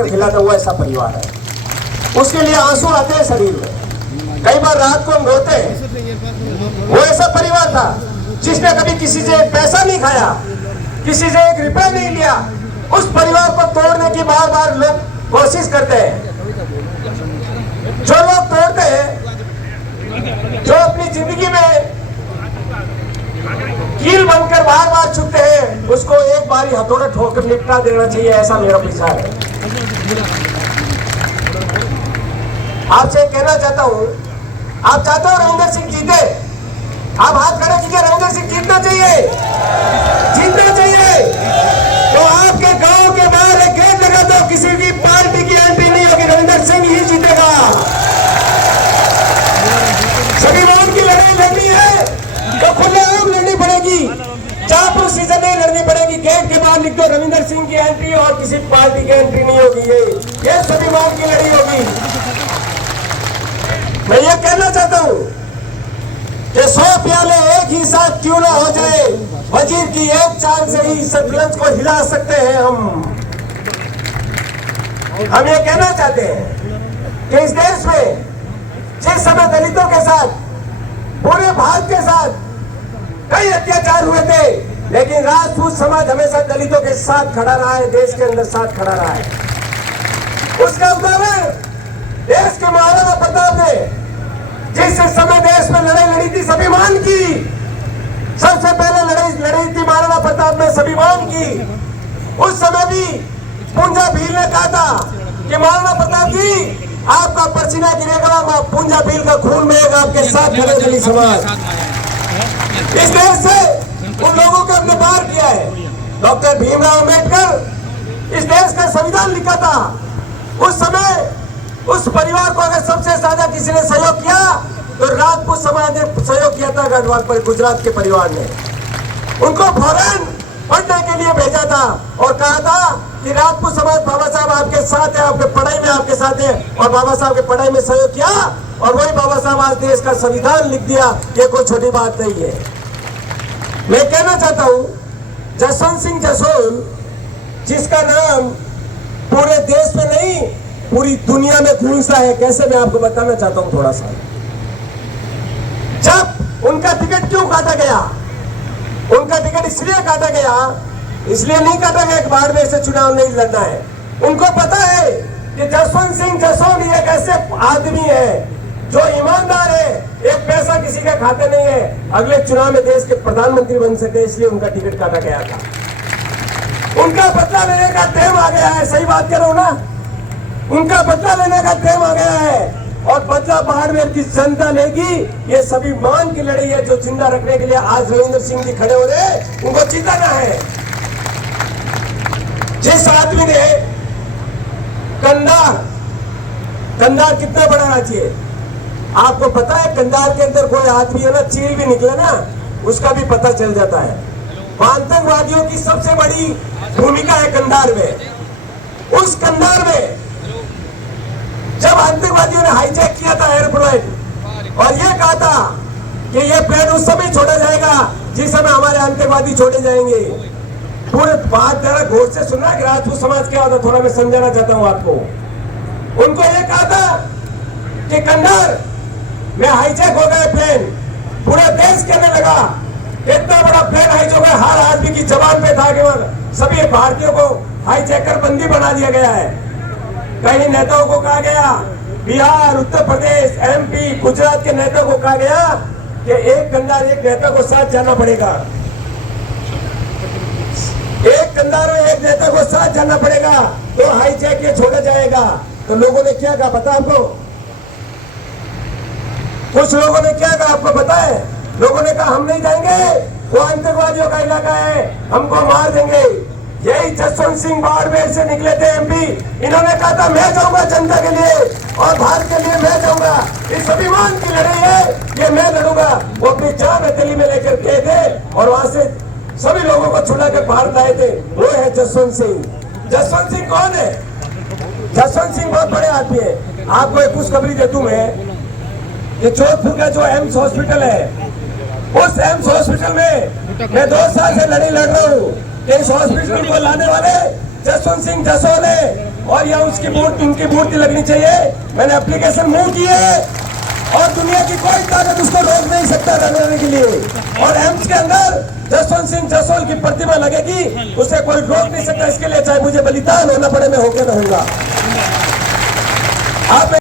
कर खिलाता हुआ ऐसा परिवार है। उसके लिए आंसू आते हैं शरीर में, कई बार रात को हम रोते हैं। वो ऐसा परिवार था जिसने कभी किसी से एक पैसा नहीं खाया, किसी से एक रुपया नहीं लिया। उस परिवार को तोड़ने की बार बार लोग कोशिश करते हैं। जो लोग तोड़ते हैं, जो अपनी जिंदगी में कील बनकर बार बार छुपते हैं, उसको एक बार ही हथौड़ा ठोकर निपटा देना चाहिए, ऐसा मेरा विचार है। आपसे कहना चाहता हूं, आप चाहते हो रविंदर सिंह जीते? आप हाथ खड़े कीजिए, रविंदर सिंह जीतना चाहिए, जीतना चाहिए। तो आपके गांव के बाहर एक गेट लगा दो, किसी की पार्टी की एंट्री नहीं होगी, रविंदर सिंह ही जीतेगा। सभी लोगों की लड़ाई लड़नी है तो खुलेआम लड़नी पड़ेगी, चापलूस से नहीं लड़नी पड़ेगी। गेट के बाहर लिख दो रविंदर सिंह की एंट्री और किसी पार्टी की एंट्री नहीं होगी। ये सभी लोगों की लड़ाई होगी। मैं ये कहना चाहता हूं कि 100 प्याले एक ही साथ क्यों ना हो जाए, वजीर की एक चाल से ही सतलज को हिला सकते हैं हम ये कहना चाहते हैं कि इस देश में जिस समय दलितों के साथ, पूरे भारत के साथ कई अत्याचार हुए थे, लेकिन राजपूत समाज हमेशा दलितों के साथ खड़ा रहा है, देश के अंदर साथ खड़ा रहा है। उसका उदाहरण देश के महाराणा प्रताप ने जिस समय देश में लड़ाई लड़ी थी स्वाभिमान की, सबसे पहले लड़ाई लड़ी थी महाराणा प्रताप ने स्वाभिमान की। उस समय भी पूंजा भील ने कहा था कि महाराणा प्रताप जी आपका पसीना गिरेगा, पूंजा भील का खून बहेगा, आपके साथ खड़े दलित समाज। इस देश से उन लोगों को अपने पार किया है। डॉक्टर भीमराव अम्बेडकर इस देश का संविधान लिखा था। उस समय उस परिवार को अगर सबसे ज्यादा किसी ने सहयोग किया तो राजपूत समाज ने सहयोग किया था। गढ़वाल पर गुजरात के परिवार ने उनको फौरन पढ़ने के लिए भेजा था और कहा था कि राजपूत समाज बाबा साहब आपके साथ है, आपके पढ़ाई में आपके साथ है। और बाबा साहब के पढ़ाई में सहयोग किया और वही बाबा साहब आज देश का संविधान लिख दिया। ये कोई छोटी बात नहीं है। मैं कहना चाहता हूं जसवंत सिंह जसोल, जिसका नाम पूरे देश में नहीं पूरी दुनिया में गूंजता है, कैसे मैं आपको बताना चाहता हूं थोड़ा सा। जब उनका टिकट क्यों काटा गया, उनका टिकट इसलिए काटा गया, इसलिए नहीं काटा गया कि बाड़मेर से चुनाव नहीं लड़ना है। उनको पता है कि जसवंत सिंह जसोल एक ऐसे आदमी है जो ईमानदार है, एक पैसा किसी के खाते नहीं है, अगले चुनाव में देश के प्रधानमंत्री बन सके, इसलिए उनका टिकट काटा गया था। उनका बदला लेने का टाइम आ गया है। सही बात कह रहा हूं ना, उनका बदला लेने का टाइम आ गया है और बदला बाड़मेर की जनता लेगी। ये सभी मान की लड़ाई है जो जिंदा रखने के लिए आज रविंदर सिंह जी खड़े हो रहे, उनको जिताना है। जिस आदमी ने कंधार कितना बड़ा राज्य है, आपको पता है? कंधार के अंदर कोई आदमी है ना, चील भी निकले ना, उसका भी पता चल जाता है। आतंकवादियों की सबसे बड़ी भूमिका है कंधार में। उस कंधार में जब आतंकवादियों ने हाईजैक किया था एयरप्लेन और ये कहा था कि ये प्लेन उस समय छोड़ा जाएगा जिस समय हमारे आतंकवादी छोड़े जाएंगे। पूरे बात जरा गौर से सुनना कि राजपूत समाज क्या होता, थोड़ा मैं समझाना चाहता हूं आपको। उनको ये कहा था कि कंधार में हाईजैक हो गया प्लेन, पूरे देश कहने लगा इतना बड़ा प्लेन हाईजैक हो गया, हर आदमी की जबान पे था कि सभी भारतीयों को हाईजैकर बंदी बना दिया गया है। कई नेताओं को कहा गया, बिहार, उत्तर प्रदेश, एमपी, गुजरात के नेताओं को कहा गया कि एक कंधार एक नेता को साथ जाना पड़ेगा, एक कंधार में एक नेता को साथ जाना पड़ेगा तो हाईजैक ये छोड़ा जाएगा। तो लोगों ने क्या कहा पता आपको? कुछ लोगों ने क्या कहा आपको पता है? लोगों ने कहा हम नहीं जाएंगे, वो आतंकवादियों का इलाका है, हमको मार देंगे। यही जसवंत सिंह बाड़मेर से निकले थे एमपी, इन्होंने कहा था मैं जाऊंगा जनता के लिए और भारत के लिए मैं जाऊंगा, इस स्वाभिमान की लड़ाई है, ये मैं लड़ूंगा। वो अपनी जान दिल्ली में लेकर गए थे और वहां से सभी लोगों को छुड़ा कर भारत आए थे। वो है जसवंत सिंह। जसवंत सिंह कौन है? जसवंत सिंह बहुत बड़े आदमी है। आपको एक खुशखबरी दे दूं मैं, ये जोधपुर का जो एम्स हॉस्पिटल है, उस एम्स हॉस्पिटल में मैं 2 साल से लड़ाई लड़ रहा हूँ। इस हॉस्पिटल को लाने वाले जसवंत सिंह जसोल है और यह उसकी उनकी मूर्ति लगनी चाहिए। मैंने एप्लीकेशन मूव की है और दुनिया की कोई ताकत उसको रोक नहीं सकता रहने के लिए। और एम्स के अंदर जसवंत सिंह जसोल की प्रतिमा लगेगी, उसे कोई रोक नहीं सकता। इसके लिए चाहे मुझे बलिदान होना पड़े, मैं होके रहूंगा। आप